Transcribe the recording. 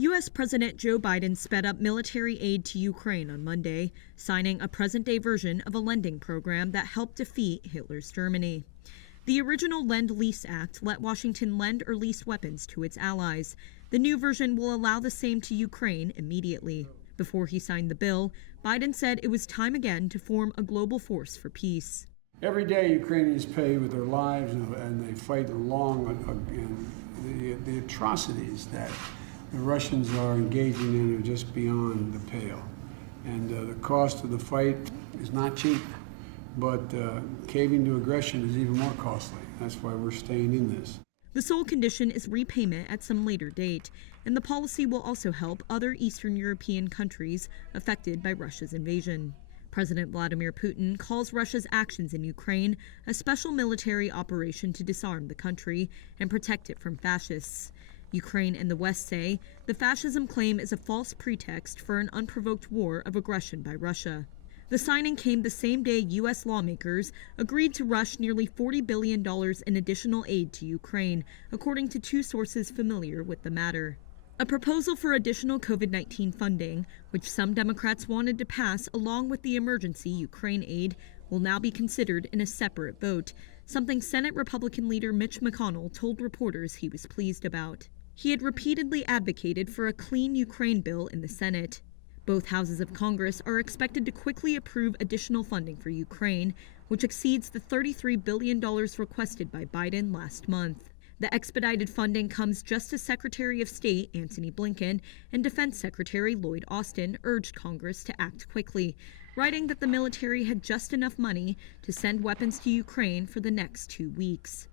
U.S. President Joe Biden sped up military aid to Ukraine on Monday, signing a present-day version of a lending program that helped defeat Hitler's Germany. The original Lend-Lease Act let Washington lend or lease weapons to its allies. The new version will allow the same to Ukraine immediately. Before he signed the bill, Biden said it was time again to form a global force for peace. Every day Ukrainians pay with their lives and they fight along the atrocities that the Russians are engaging in are just beyond the pale. And the cost of the fight is not cheap, but caving to aggression is even more costly. That's why we're staying in this. The sole condition is repayment at some later date, and the policy will also help other Eastern European countries affected by Russia's invasion. President Vladimir Putin calls Russia's actions in Ukraine a special military operation to disarm the country and protect it from fascists. Ukraine and the West say the fascism claim is a false pretext for an unprovoked war of aggression by Russia. The signing came the same day U.S. lawmakers agreed to rush nearly $40 billion in additional aid to Ukraine, according to two sources familiar with the matter. A proposal for additional COVID-19 funding, which some Democrats wanted to pass along with the emergency Ukraine aid, will now be considered in a separate vote, something Senate Republican leader Mitch McConnell told reporters he was pleased about. He had repeatedly advocated for a clean Ukraine bill in the Senate. Both houses of Congress are expected to quickly approve additional funding for Ukraine, which exceeds the $33 billion requested by Biden last month. The expedited funding comes just as Secretary of State Antony Blinken and Defense Secretary Lloyd Austin urged Congress to act quickly, writing that the military had just enough money to send weapons to Ukraine for the next 2 weeks.